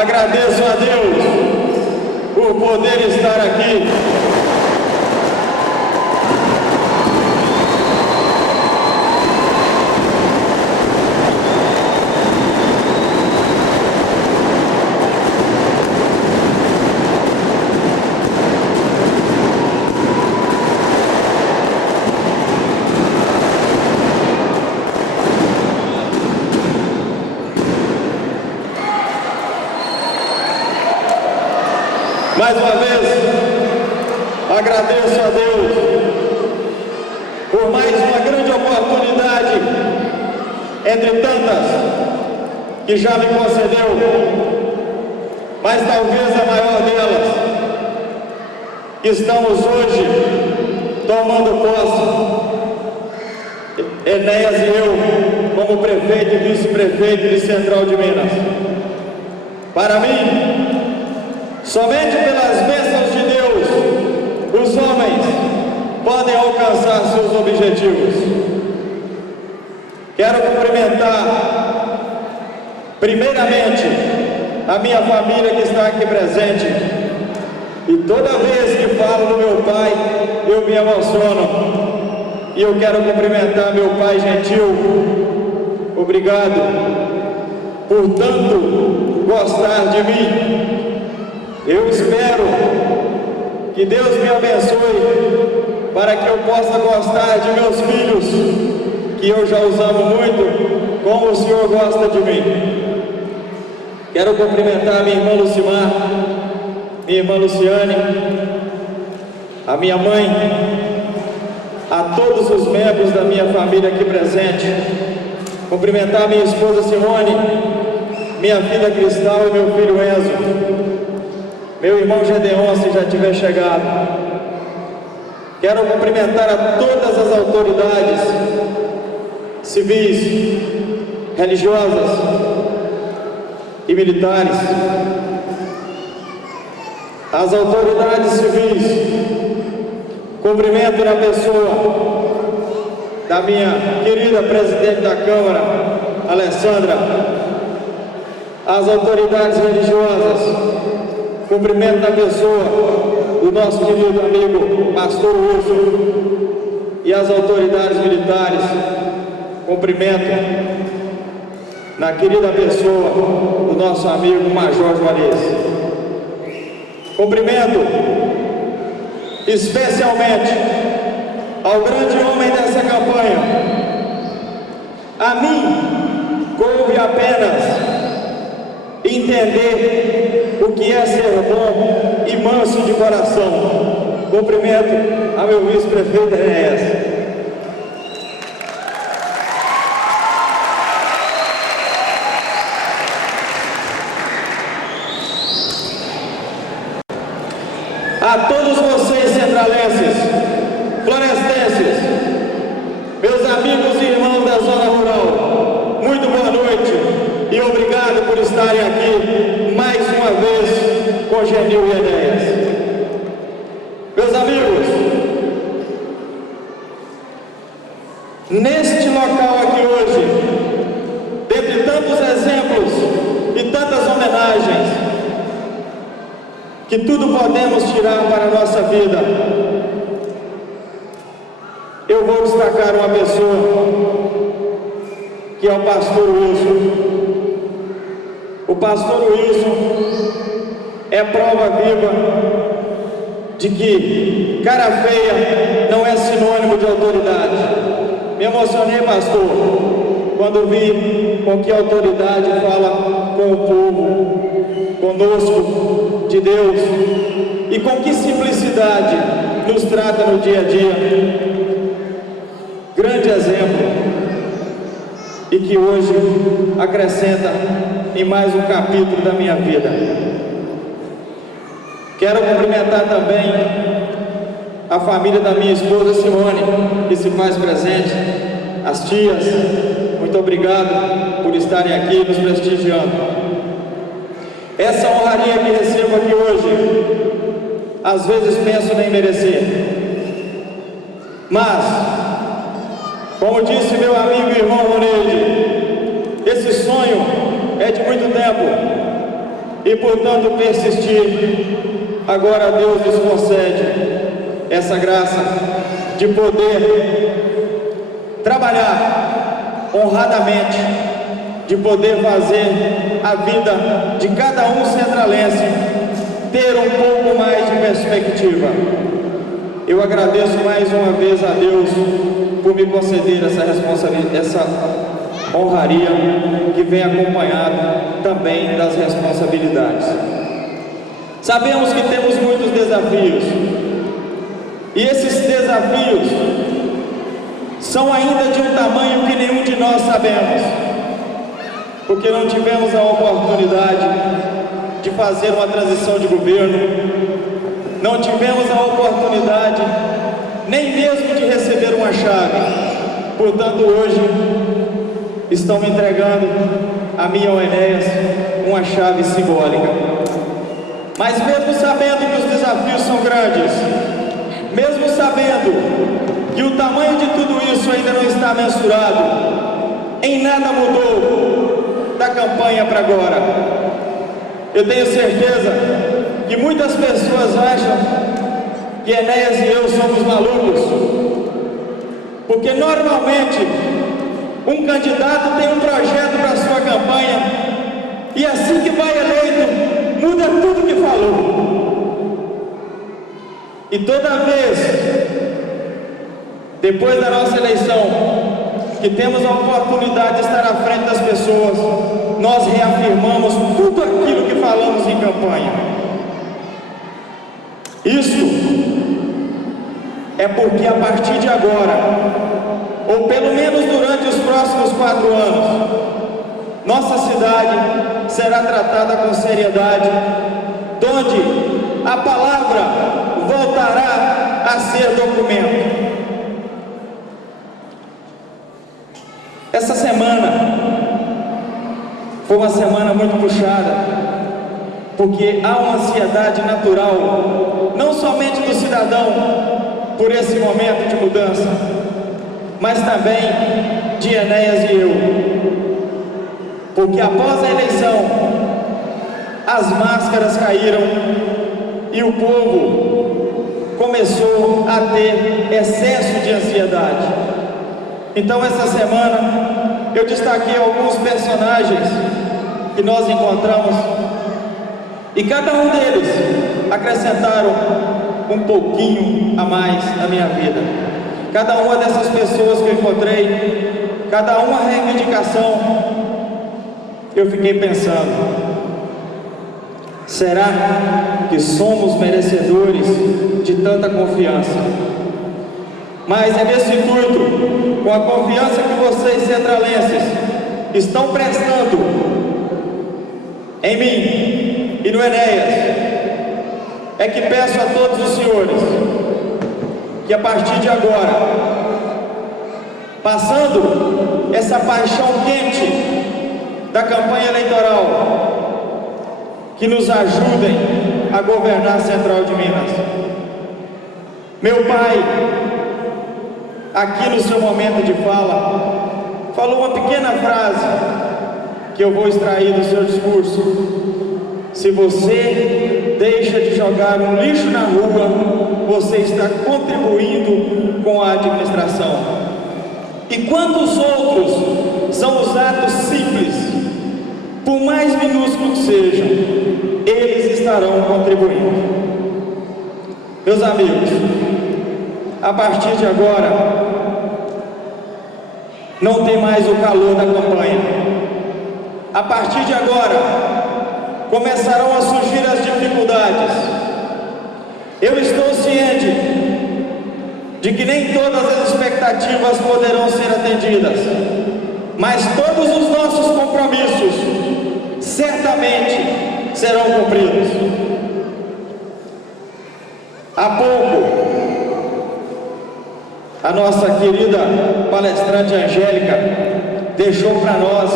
Agradeço a Deus por poder estar aqui. Mais uma vez, agradeço a Deus por mais uma grande oportunidade, entre tantas que já me concedeu, mas talvez a maior delas, que estamos hoje tomando posse, Enéas e eu, como prefeito e vice-prefeito de Central de Minas. Para mim, somente pelas bênçãos de Deus, os homens podem alcançar seus objetivos. Quero cumprimentar, primeiramente, a minha família que está aqui presente. E toda vez que falo do meu pai, eu me emociono. E eu quero cumprimentar meu pai gentil. Obrigado por tanto gostar de mim. Eu espero que Deus me abençoe para que eu possa gostar de meus filhos, que eu já os amo muito, como o Senhor gosta de mim. Quero cumprimentar minha irmã Lucimar, minha irmã Luciane, a minha mãe, a todos os membros da minha família aqui presente. Cumprimentar minha esposa Simone, minha filha Cristal e meu filho Enzo. Meu irmão Gedeon, se já tiver chegado. Quero cumprimentar a todas as autoridades civis, religiosas e militares. As autoridades civis, cumprimento na pessoa da minha querida presidente da Câmara, Alessandra. As autoridades religiosas, cumprimento na pessoa do nosso querido amigo Pastor Wilson. E as autoridades militares, cumprimento na querida pessoa do nosso amigo Major Juarez. Cumprimento especialmente ao grande homem dessa campanha. A mim coube apenas entender o que é ser bom e manso de coração. Cumprimento a meu vice-prefeito Enéas. A todos vocês centralenses, florestenses, meus amigos e irmãos da zona rural, muito boa noite e obrigado por estarem aqui mais uma vez com Genil e Enéas. Meus amigos, neste local aqui hoje, dentre tantos exemplos e tantas homenagens que tudo podemos tirar para a nossa vida, eu vou destacar uma pessoa, que é o pastor Wilson. O pastor Wilson é prova viva de que cara feia não é sinônimo de autoridade. Me emocionei, pastor, quando vi com que autoridade fala com o povo, conosco, de Deus, e com que simplicidade nos trata no dia a dia. Grande exemplo, e que hoje acrescenta em mais um capítulo da minha vida. Quero cumprimentar também a família da minha esposa Simone, que se faz presente, as tias, muito obrigado por estarem aqui nos prestigiando. Essa honraria que recebo aqui hoje, às vezes penso nem merecer, mas, como disse meu amigo e irmão Roneide, esse sonho é de muito tempo, e por tanto persistir, agora Deus nos concede essa graça de poder trabalhar honradamente, de poder fazer a vida de cada um centralense ter um pouco mais de perspectiva. Eu agradeço mais uma vez a Deus por me conceder essa responsabilidade, essa honraria que vem acompanhado também das responsabilidades. Sabemos que temos muitos desafios, e esses desafios são ainda de um tamanho que nenhum de nós sabemos, porque não tivemos a oportunidade de fazer uma transição de governo, não tivemos a oportunidade nem mesmo de receber uma chave. Portanto, hoje estão me entregando a mim, ao Enéas, uma chave simbólica. Mas mesmo sabendo que os desafios são grandes, mesmo sabendo que o tamanho de tudo isso ainda não está mensurado, em nada mudou da campanha para agora. Eu tenho certeza que muitas pessoas acham que Enéas e eu somos malucos, porque normalmente um candidato tem um projeto para sua campanha e assim que vai eleito, muda tudo que falou. E toda vez, depois da nossa eleição, que temos a oportunidade de estar à frente das pessoas, nós reafirmamos tudo aquilo que falamos em campanha. Isso é porque a partir de agora, ou pelo menos durante os próximos 4 anos, nossa cidade será tratada com seriedade, onde a palavra voltará a ser documento. Essa semana foi uma semana muito puxada, porque há uma ansiedade natural, não somente do cidadão, por esse momento de mudança, mas também de Enéas e eu, porque após a eleição, as máscaras caíram e o povo começou a ter excesso de ansiedade. Então essa semana eu destaquei alguns personagens que nós encontramos e cada um deles acrescentaram um pouquinho a mais na minha vida. Cada uma dessas pessoas que eu encontrei, cada uma reivindicação, eu fiquei pensando: será que somos merecedores de tanta confiança? Mas é nesse intuito, com a confiança que vocês centralenses estão prestando em mim e no Enéas, é que peço a todos os senhores que a partir de agora, passando essa paixão quente da campanha eleitoral, que nos ajudem a governar a Central de Minas. Meu pai, aqui no seu momento de fala, falou uma pequena frase que eu vou extrair do seu discurso: se você deixa de jogar um lixo na rua, você está contribuindo com a administração. E quantos outros são os atos simples, por mais minúsculos que sejam, eles estarão contribuindo. Meus amigos, a partir de agora, não tem mais o calor da campanha. A partir de agora, começarão a surgir as dificuldades. Eu estou ciente de que nem todas as expectativas poderão ser atendidas, mas todos os nossos compromissos certamente serão cumpridos. Há pouco, a nossa querida palestrante Angélica deixou para nós,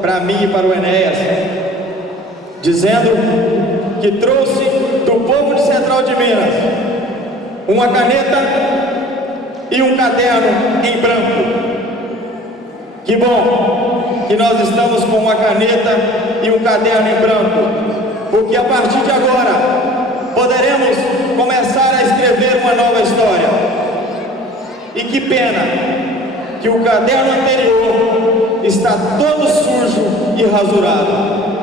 para mim e para o Enéas, dizendo que trouxe do povo de Central de Minas uma caneta e um caderno em branco. Que bom que nós estamos com uma caneta e um caderno em branco, porque a partir de agora poderemos começar a escrever uma nova história. E que pena que o caderno anterior está todo sujo e rasurado.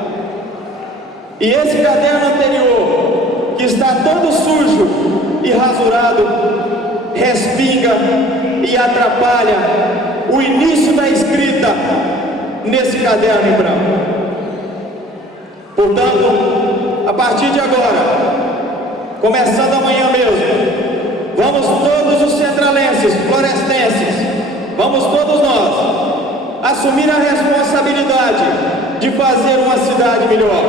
E esse caderno anterior, que está todo sujo e rasurado, respinga e atrapalha o início da escrita nesse caderno em branco. Portanto, a partir de agora, começando amanhã mesmo, vamos todos os centralenses, florestenses, vamos todos nós assumir a responsabilidade de fazer uma cidade melhor.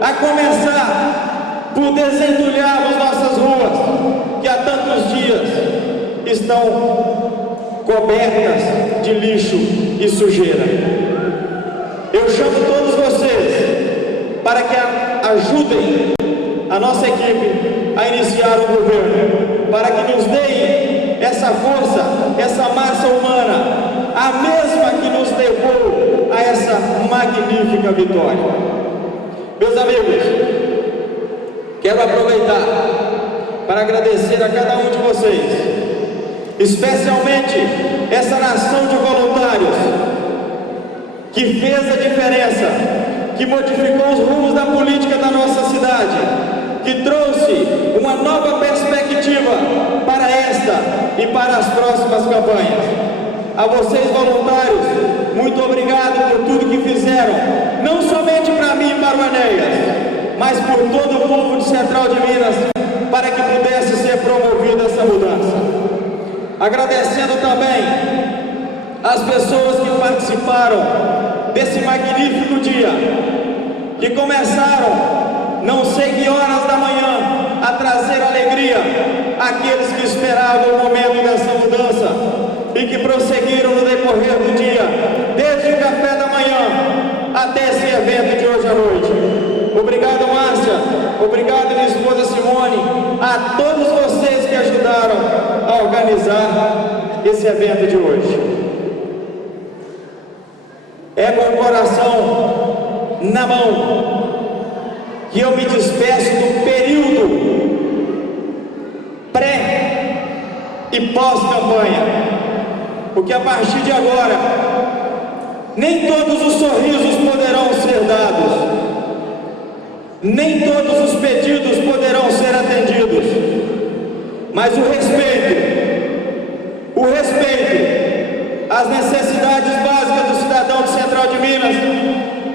A começar por desentulharmos nossas ruas, que há tantos dias estão cobertas de lixo e sujeira. Eu chamo todos vocês para que ajudem a nossa equipe a iniciar o governo, para que nos deem essa força, essa massa humana, a mesma que nos levou a essa magnífica vitória. Meus amigos, quero aproveitar para agradecer a cada um de vocês, especialmente essa nação de voluntários que fez a diferença, que modificou os rumos da política da nossa cidade, que trouxe uma nova perspectiva para esta e para as próximas campanhas. A vocês voluntários, muito obrigado por tudo que fizeram, não somente para mim e para o Enéas, mas por todo o povo de Central de Minas, para que pudesse ser promovida essa mudança. Agradecendo também as pessoas que participaram desse magnífico dia, que começaram, não sei que horas da manhã, a trazer alegria àqueles que esperavam o momento dessa mudança e que prosseguiram no decorrer do dia, desde o café da manhã até esse evento de hoje à noite. Obrigado, Márcia, obrigado, minha esposa Simone, a todos vocês que ajudaram a organizar esse evento de hoje. É com o coração na mão que eu me despeço do período pré e pós-campanha, porque a partir de agora nem todos os sorrisos poderão ser dados, nem todos os pedidos poderão ser atendidos, mas o respeito às necessidades básicas do cidadão de Central de Minas,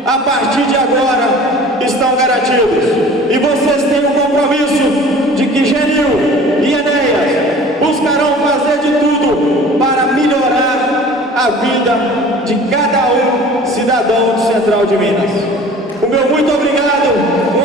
a partir de agora, estão garantidos. E vocês têm o compromisso de que Genil e Enéas buscarão fazer de tudo para melhorar a vida de cada cidadão de Central de Minas. O meu muito obrigado.